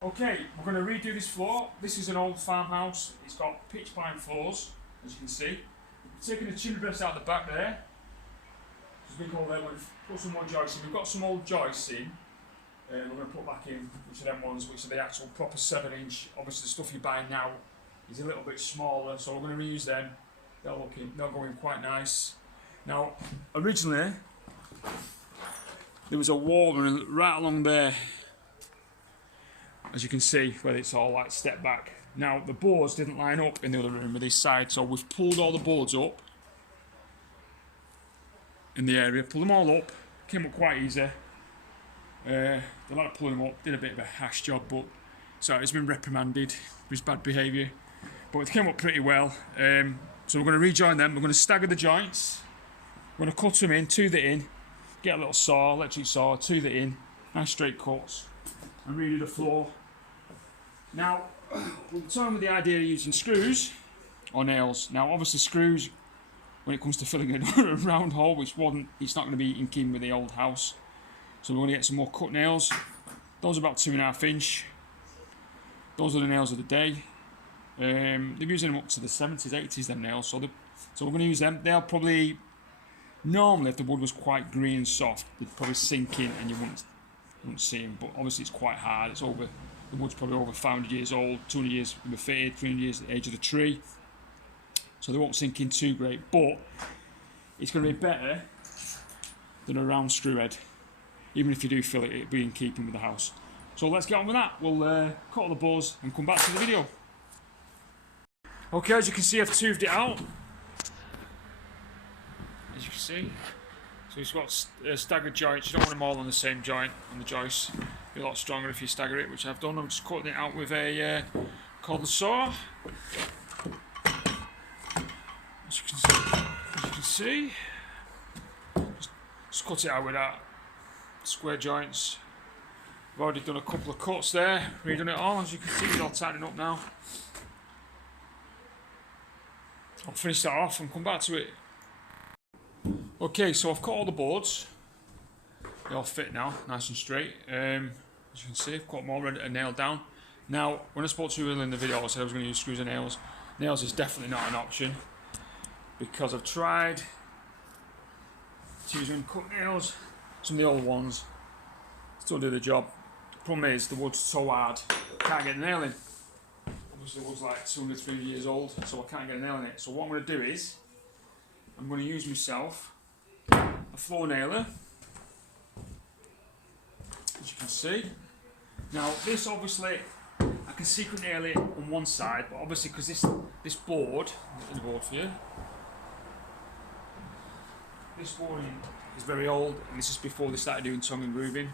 Okay, we're going to redo this floor. This is an old farmhouse. It's got pitch pine floors, as you can see. We've taken the chimney breast out the back there. There's a big hole there. We've put some more joists in. We've got some old joists in. We're going to put back in, which are them ones, which are the actual proper 7-inch. Obviously, the stuff you buy now is a little bit smaller, so we're going to reuse them. They'll go in quite nice. Now, originally, there was a wall running right along there, as you can see, where it's all like stepped back. Now the boards didn't line up in the other room with this side, so we've pulled all the boards up in the area, pulled them all up, came up quite easy. The lad pulling them up did a bit of a hash job, but so it's been reprimanded for his bad behaviour, but it came up pretty well. So we're going to rejoin them. We're going to stagger the joints, we're going to cut them in, tooth it in, get a little saw, electric saw, tooth it in, nice straight cuts, and redo the floor. Now, we're toying with the idea of using screws or nails. Now, obviously, screws, when it comes to filling a round hole, it's not going to be in keeping with the old house. So we're going to get some more cut nails. Those are about 2.5 inch. Those are the nails of the day. They're using them up to the 70s, 80s, them nails. So we're going to use them. They'll probably, normally, if the wood was quite green and soft, they'd probably sink in and you wouldn't see them. But obviously, it's quite hard. The wood's probably over 500 years old, 200 years refitted, 300 years the age of the tree. So they won't sink in too great, but it's going to be better than a round screw head. Even if you do fill it, it'll be in keeping with the house. So let's get on with that. We'll cut all the boards and come back to the video. Okay, as you can see, I've toothed it out. As you can see. So it's got staggered joints. You don't want them all on the same joint on the joists. Be a lot stronger if you stagger it, which I've done. I'm just cutting it out with a cordless saw. As you can see, just cut it out with that. Square joints. I've already done a couple of cuts there. Redone it all. As you can see, it's all tightening up now. I'll finish that off and come back to it. Okay, so I've cut all the boards. They all fit now, nice and straight. As you can see, I've got them all ready to nail down. Now, when I spoke to you earlier in the video, I said I was going to use screws and nails. Nails is definitely not an option because I've tried to use cut nails. Some of the old ones still do the job. The problem is the wood's so hard, I can't get a nail in. Obviously, the wood's like 200, 300 years old, so I can't get a nail in it. So what I'm going to do is, I'm going to use myself a floor nailer, as you can see. Now this obviously, I can secret nail it on one side, but obviously because this board, the board for you, this board is very old, and this is before they started doing tongue and grooving,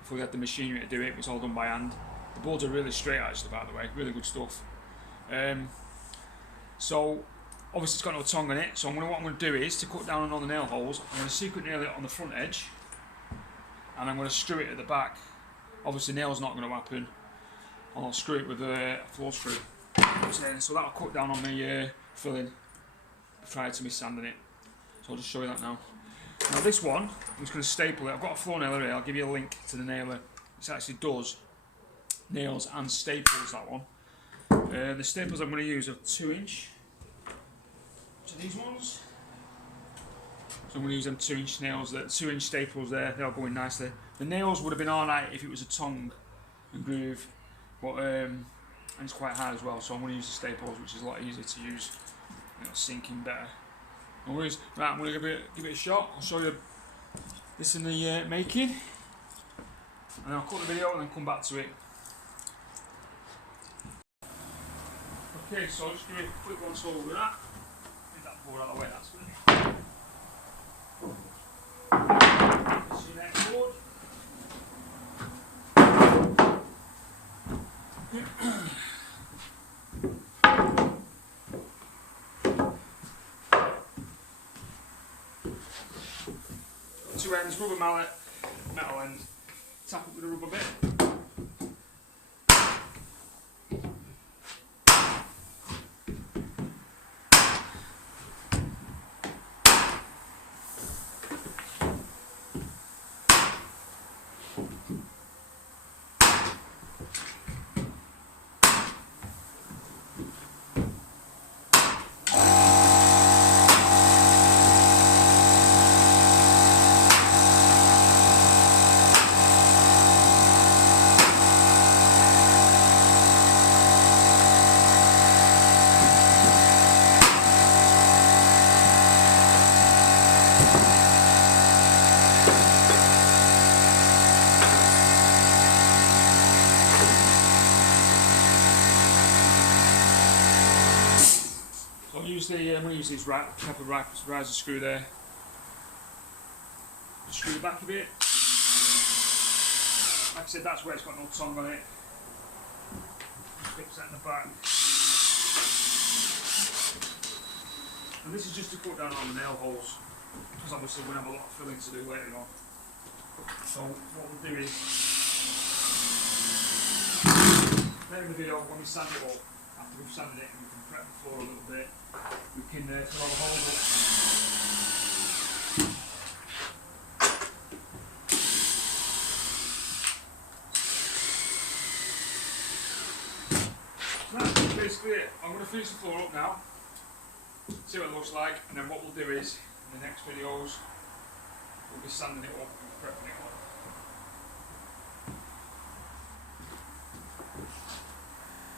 before they had the machinery to do it. It's all done by hand. The boards are really straight actually, by the way, really good stuff. So obviously it's got no tongue on it, so what I'm going to do is, to cut down on all the nail holes, I'm going to secret nail it on the front edge, and I'm going to screw it at the back. Obviously nail's not going to happen, and I'll screw it with a floor screw. So that'll cut down on the filling prior to me sanding it. So I'll just show you that now. Now this one, I'm just going to staple it. I've got a floor nailer here, I'll give you a link to the nailer. This actually does nails and staples, that one. The staples I'm going to use are 2 inch. So these ones. So I'm going to use them 2 inch nails, the 2 inch staples there, they'll go in nicely. The nails would have been alright if it was a tongue and groove, but and it's quite hard as well, so I'm going to use the staples, which is a lot easier to use. It'll sink in better. No worries. Right, I'm going to give it a shot. I'll show you this in the making, and then I'll cut the video and then come back to it. Okay, so I'll just give it a quick once over with that. Get that board out of the way, that's good. See the next board. Two ends, rubber mallet, metal end. Tap it with a rubber bit. use the I'm going to use these couple of riser screw there. Just screw the back of it. Like I said, that's where it's got no tongue on it. Just fix that in the back. And this is just to cut down on the nail holes, because obviously we're going to have a lot of filling to do later on. So what we'll do is, later in the video, when we sand it up, after we've sanded it and we can prep the floor a little bit, we can fill all the holes up. So that's basically it. I'm going to finish the floor up now, see what it looks like, and then what we'll do is, in the next videos, we'll be sanding it up and prepping it up.